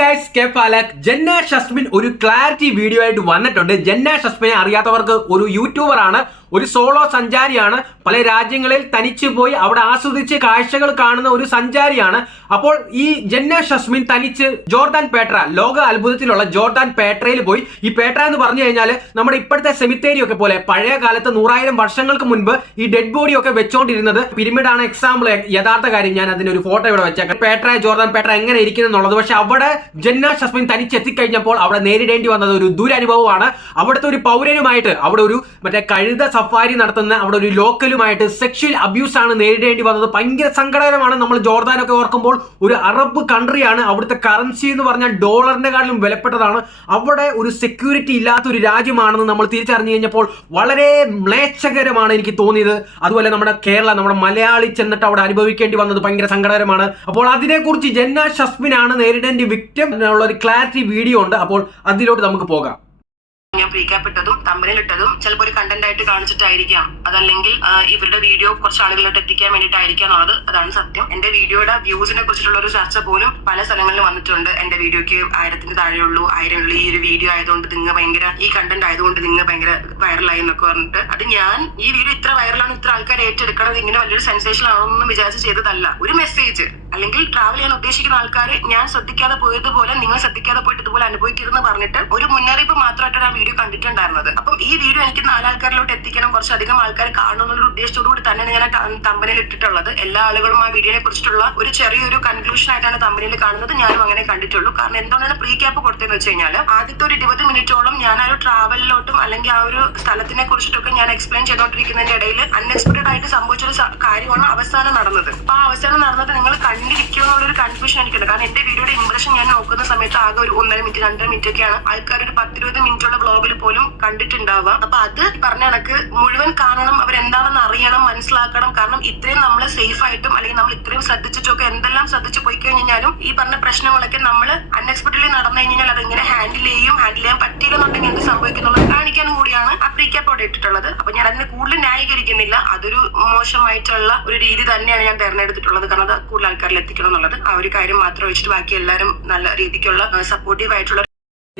Guys കെഫാലക് ജന്ന ഷസ്മിൻ ഒരു clarity video ആയിട്ട് വന്നിട്ടുണ്ട്. ജന്ന ഷസ്മിനെ അറിയാത്തവർക്ക് ഒരു യൂട്യൂബർ ആണ്, ഒരു സോളോ സഞ്ചാരിയാണ്. പല രാജ്യങ്ങളിൽ തനിച്ചു പോയി അവിടെ ആസ്വദിച്ച് കാഴ്ചകൾ കാണുന്ന ഒരു സഞ്ചാരിയാണ്. അപ്പോൾ ഈ ജന്ന ഷസ്മിൻ തനിച്ച് ജോർദാൻ പേട്ര, ലോക അത്ഭുതത്തിലുള്ള ജോർദാൻ പേട്രയിൽ പോയി. ഈ പേട്ര എന്ന് പറഞ്ഞു കഴിഞ്ഞാൽ നമ്മുടെ ഇപ്പോഴത്തെ സെമിത്തേരി ഒക്കെ പോലെ പഴയ കാലത്ത് 100,000 വർഷങ്ങൾക്ക് മുൻപ് ഈ ഡെഡ് ബോഡി ഒക്കെ വെച്ചോണ്ടിരുന്നത് പിരമിഡ് ആണ്. എക്സാമ്പിൾ, യഥാർത്ഥ കാര്യം ഞാൻ അതിനൊരു ഫോട്ടോ ഇവിടെ വെച്ചേക്കാം. പേട്ര, ജോർദാൻ പേട്ര എങ്ങനെ ഇരിക്കുന്നു എന്നുള്ളത്. പക്ഷെ അവിടെ ജന്ന ഷസ്മിൻ തനിച്ച് എത്തിക്കഴിഞ്ഞപ്പോൾ അവിടെ നേരിടേണ്ടി വന്നത് ഒരു ദുരനുഭവമാണ്. അവിടുത്തെ ഒരു പൗരനുമായിട്ട്, അവിടെ ഒരു മറ്റേ കഴുത സഫാരി നടത്തുന്ന അവിടെ ഒരു ലോക്കലുമായിട്ട് സെക്ഷൽ അബ്യൂസ് ആണ് നേരിടേണ്ടി വന്നത്. ഭയങ്കര സങ്കടകരമാണ്. നമ്മൾ ജോർദാനൊക്കെ ഓർക്കുമ്പോൾ ഒരു അറബ് കൺട്രിയാണ്. അവിടുത്തെ കറൻസി എന്ന് പറഞ്ഞാൽ ഡോളറിന്റെ കാട്ടിലും വിലപ്പെട്ടതാണ്. അവിടെ ഒരു സെക്യൂരിറ്റി ഇല്ലാത്ത ഒരു രാജ്യമാണെന്ന് നമ്മൾ തിരിച്ചറിഞ്ഞു കഴിഞ്ഞപ്പോൾ വളരെ മ്ലേച്ഛകരമാണ് എനിക്ക് തോന്നിയത്. അതുപോലെ നമ്മുടെ കേരള, നമ്മുടെ മലയാളി ചെന്നിട്ട് അവിടെ അനുഭവിക്കേണ്ടി വന്നത് ഭയങ്കര സങ്കടകരമാണ്. അപ്പോൾ അതിനെക്കുറിച്ച് ജന്ന ഷസ്മിനാണ് നേരിടേണ്ട വിക്ടിം എന്നുള്ള ഒരു ക്ലാരിറ്റി വീഡിയോ ഉണ്ട്. അപ്പോൾ അതിലോട്ട് നമുക്ക് പോകാം. ഞാൻ റീക്യാപ്പ് ഇട്ടതും തമ്പനിൽ ഇട്ടതും ചിലപ്പോൾ ഒരു കണ്ടന്റ് ആയിട്ട് കാണിച്ചിട്ടായിരിക്കാം, അതല്ലെങ്കിൽ ഇവരുടെ വീഡിയോ കുറച്ച് ആളുകളിലോട്ട് എത്തിക്കാൻ വേണ്ടിയിട്ടായിരിക്കാം എന്നുള്ളത്. അതാണ് സത്യം. എന്റെ വീഡിയോയുടെ വ്യൂസിനെ കുറിച്ചിട്ടുള്ള ഒരു ചർച്ച പോലും പല സ്ഥലങ്ങളിൽ വന്നിട്ടുണ്ട്. എന്റെ വീഡിയോക്ക് 1000 താഴെയുള്ളൂ, 1000 ഈ ഒരു വീഡിയോ ആയതുകൊണ്ട് നിങ്ങൾ ഭയങ്കര, ഈ കണ്ടന്റ് ആയതുകൊണ്ട് നിങ്ങൾ ഭയങ്കര വൈറലായി എന്നൊക്കെ പറഞ്ഞിട്ട്. അത് ഞാൻ ഈ വീഡിയോ ഇത്ര വൈറലാണ്, ഇത്ര ആൾക്കാർ ഏറ്റെടുക്കണത്, ഇങ്ങനെ വലിയൊരു സെൻസേഷൻ ആണെന്നൊന്നും വിചാരിച്ച് ചെയ്തതല്ല. ഒരു മെസ്സേജ് അല്ലെങ്കിൽ ട്രാവൽ ചെയ്യാൻ ഉദ്ദേശിക്കുന്ന ആൾക്കാർ ഞാൻ ശ്രദ്ധിക്കാതെ പോയതുപോലെ നിങ്ങൾ ശ്രദ്ധിക്കാതെ പോയിട്ട് ഇതുപോലെ അനുഭവിക്കരുതെന്ന് പറഞ്ഞിട്ട് ഒരു മുന്നറിയിപ്പ് മാത്രമായിട്ടാണ് ആ വീഡിയോ കണ്ടിട്ടുണ്ടായിരുന്നത്. അപ്പം ഈ വീഡിയോ എനിക്ക് 4 ആൾക്കാരിലോട്ട് എത്തിക്കണം, കുറച്ചധികം ആൾക്കാർ കാണണം എന്നുള്ള ഉദ്ദേശത്തോടു കൂടി തന്നെയാണ് ഞാൻ തമ്പനിൽ ഇട്ടിട്ടുള്ളത്. എല്ലാ ആളുകളും ആ വീഡിയോനെ കുറിച്ചിട്ടുള്ള ഒരു ചെറിയൊരു കൺക്ലൂഷൻ ആയിട്ടാണ് തമ്പനിൽ കാണുന്നത്. ഞാനും അങ്ങനെ കണ്ടിട്ടുള്ളൂ. കാരണം എന്തുകൊണ്ടാണ് പ്രീ ക്യാപ്പ് കൊടുത്തതെന്ന് വെച്ച് കഴിഞ്ഞാൽ ആദ്യത്തെ ഒരു 20 മിനിറ്റോളം ഞാൻ ആ ഒരു ട്രാവലിലോട്ടും അല്ലെങ്കിൽ ആ ഒരു സ്ഥലത്തിനെ കുറിച്ചിട്ടൊക്കെ ഞാൻ എക്സ്പ്ലെയിൻ ചെയ്തുകൊണ്ടിരിക്കുന്നതിന്റെ ഇടയിൽ അൺഎക്സ്പെക്ടഡ് ആയിട്ട് സംഭവിച്ചൊരു കാര്യമാണ് അവസാനം നടന്നത്. അപ്പൊ ആ അവസാനം നടന്നത് നിങ്ങൾ കണ്ടിരിക്കുക എന്നുള്ളൊരു കൺഫ്യൂഷൻ എനിക്കുണ്ട്. കാരണം എന്റെ വീഡിയോയുടെ ഇംപ്രഷൻ ഞാൻ നോക്കുന്ന സമയത്ത് ആകെ ഒരു 1.5 മിനിറ്റ് 2 മിനിറ്റ് ഒക്കെയാണ് ആൾക്കാർ ഒരു 10-20 മിനിറ്റുള്ള ബ്ലോഗിൽ പോലും കണ്ടിട്ടുണ്ടാവുക. അപ്പൊ അത് പറഞ്ഞ കണക്ക് മുഴുവൻ കാണണം, അവരെന്താണെന്ന് അറിയണം, മനസ്സിലാക്കണം. കാരണം ഇത്രയും നമ്മൾ സേഫ് ആയിട്ടും അല്ലെങ്കിൽ നമ്മൾ ഇത്രയും ശ്രദ്ധിച്ചിട്ടൊക്കെ എന്തെല്ലാം ശ്രദ്ധിച്ചു പോയി കഴിഞ്ഞാലും ഈ പറഞ്ഞ പ്രശ്നങ്ങളൊക്കെ നമ്മൾ അൺഎക്സ്പെക്ടഡ്ലി നടന്നു കഴിഞ്ഞാൽ അതെങ്ങനെ ഹാൻഡിൽ ചെയ്യാൻ പറ്റിയില്ലെന്നുണ്ടെങ്കിൽ എന്ത് സംഭവിക്കുന്നുള്ളത് കാണിക്കാനും കൂടിയാണ് ആ പ്രീ ക്യാപ്പ് അവിടെ ഇട്ടിട്ടുള്ളത്. അപ്പൊ ഞാൻ അതിനെ കൂടുതൽ ന്യായീകരിക്കുന്നില്ല. അതൊരു മോശമായിട്ടുള്ള ഒരു രീതി തന്നെയാണ് ഞാൻ തെരഞ്ഞെടുത്തിട്ടുള്ളത്. കാരണം അത് കൂടുതൽ ആൾക്കാരിൽ എത്തിക്കണം എന്നുള്ളത്. ആ ഒരു കാര്യം മാത്രം വെച്ചിട്ട് ബാക്കി എല്ലാവരും നല്ല രീതിക്കുള്ള സപ്പോർട്ടീവ് ആയിട്ടുള്ള.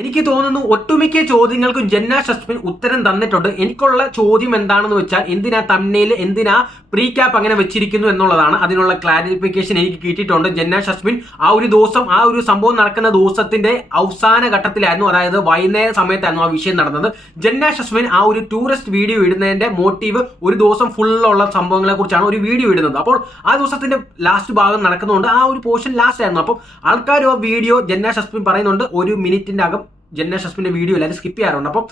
എനിക്ക് തോന്നുന്നു ഒട്ടുമിക്ക ചോദ്യങ്ങൾക്കും ജന്ന ഷസ്മിൻ ഉത്തരം തന്നിട്ടുണ്ട്. എനിക്കുള്ള ചോദ്യം എന്താണെന്ന് വെച്ചാൽ എന്തിനാ തംബ്നെയിൽ, എന്തിനാ പ്രീ ക്യാപ്പ് അങ്ങനെ വെച്ചിരിക്കുന്നു എന്നുള്ളതാണ്. അതിനുള്ള ക്ലാരിഫിക്കേഷൻ എനിക്ക് കിട്ടിയിട്ടുണ്ട്. ജന്ന ഷസ്മിൻ ആ ഒരു ദിവസം, ആ ഒരു സംഭവം നടക്കുന്ന ദിവസത്തിന്റെ അവസാന ഘട്ടത്തിലായിരുന്നു, അതായത് വൈകുന്നേര സമയത്തായിരുന്നു ആ വിഷയം നടന്നത്. ജന്ന ഷസ്മിൻ ആ ഒരു ടൂറിസ്റ്റ് വീഡിയോ ഇടുന്നതിന്റെ മോട്ടീവ് ഒരു ദിവസം ഫുള്ളുള്ള സംഭവങ്ങളെ കുറിച്ചാണ് ഒരു വീഡിയോ ഇടുന്നത്. അപ്പോൾ ആ ദിവസത്തിന്റെ ലാസ്റ്റ് ഭാഗം നടക്കുന്നതുകൊണ്ട് ആ ഒരു പോർഷൻ ലാസ്റ്റ് ആയിരുന്നു. അപ്പോൾ ആൾക്കാർ ആ വീഡിയോ ജന്ന ഷസ്മിൻ പറയുന്നുണ്ട് 1 മിനിറ്റിന്റെ അകം ജന്ന ഷസ്മിന്റെ വീഡിയോ എല്ലാവരും സ്കിപ്പ് ചെയ്യാറുണ്ട്. അപ്പം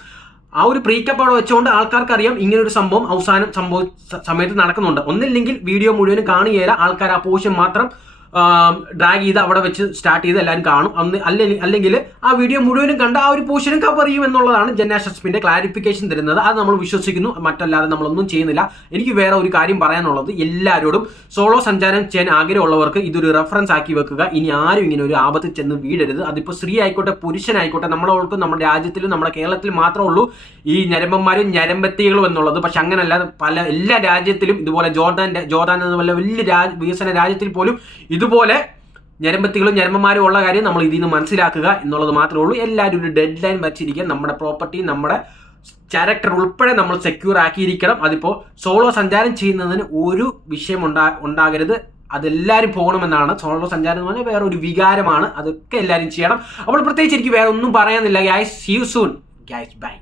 ആ ഒരു പ്രീ ക്യാപ്പ് അവിടെ വെച്ചുകൊണ്ട് ആൾക്കാർക്ക് അറിയാം ഇങ്ങനൊരു സംഭവം അവസാനം സമയത്ത് നടക്കുന്നുണ്ട്. ഒന്നില്ലെങ്കിൽ വീഡിയോ മുഴുവനും കാണുകയില്ല, ആൾക്കാർ ആ പോർഷൻ മാത്രം ഡ്രാഗ് ചെയ്ത് അവിടെ വെച്ച് സ്റ്റാർട്ട് ചെയ്ത് എല്ലാവരും കാണും. അല്ലെങ്കിൽ ആ വീഡിയോ മുഴുവനും കണ്ട് ആ ഒരു പോർഷനും കവർ ചെയ്യും എന്നുള്ളതാണ് ജന്ന ഷസ്മിന്റെ ക്ലാരിഫിക്കേഷൻ തരുന്നത്. അത് നമ്മൾ വിശ്വസിക്കുന്നു, മറ്റല്ലാതെ നമ്മളൊന്നും ചെയ്യുന്നില്ല. എനിക്ക് വേറെ ഒരു കാര്യം പറയാനുള്ളത്, എല്ലാവരോടും സോളോ സഞ്ചാരം ചെയ്യാൻ ആഗ്രഹമുള്ളവർക്ക് ഇതൊരു റെഫറൻസ് ആക്കി വെക്കുക. ഇനി ആരും ഇങ്ങനെ ഒരു ആപത്തിൽ ചെന്ന് വീഴരുത്. അതിപ്പോൾ സ്ത്രീ ആയിക്കോട്ടെ പുരുഷനായിക്കോട്ടെ, നമ്മളോർക്കും നമ്മുടെ രാജ്യത്തിലും നമ്മുടെ കേരളത്തിലും മാത്രമേ ഉള്ളൂ ഈ ഞരമ്പന്മാരും ഞരമ്പത്തികളും എന്നുള്ളത്. പക്ഷെ അങ്ങനല്ല, എല്ലാ രാജ്യത്തിലും ഇതുപോലെ ജോർദാൻ എന്ന വലിയ വികസന രാജ്യത്തിൽ പോലും ഇതുപോലെ ഞരമ്പത്തികളും ഞരമ്പന്മാരും ഉള്ള കാര്യം നമ്മൾ ഇതിൽ നിന്ന് മനസ്സിലാക്കുക എന്നുള്ളത് മാത്രമേ ഉള്ളൂ. എല്ലാവരും ഒരു ഡെഡ് ലൈൻ വച്ചിരിക്കുക. നമ്മുടെ പ്രോപ്പർട്ടി, നമ്മുടെ ക്യാരക്ടർ ഉൾപ്പെടെ നമ്മൾ സെക്യൂർ ആക്കിയിരിക്കണം. അതിപ്പോൾ സോളോ സഞ്ചാരം ചെയ്യുന്നതിന് ഒരു വിഷയം ഉണ്ടാകരുത്. അതെല്ലാവരും പോകണമെന്നാണ്. സോളോ സഞ്ചാരം എന്ന് പറഞ്ഞാൽ വേറെ ഒരു വികാരമാണ്. അതൊക്കെ എല്ലാവരും ചെയ്യണം. അപ്പോൾ പ്രത്യേകിച്ച് എനിക്ക് വേറെ ഒന്നും പറയാനില്ല. Guys, see you soon guys, by.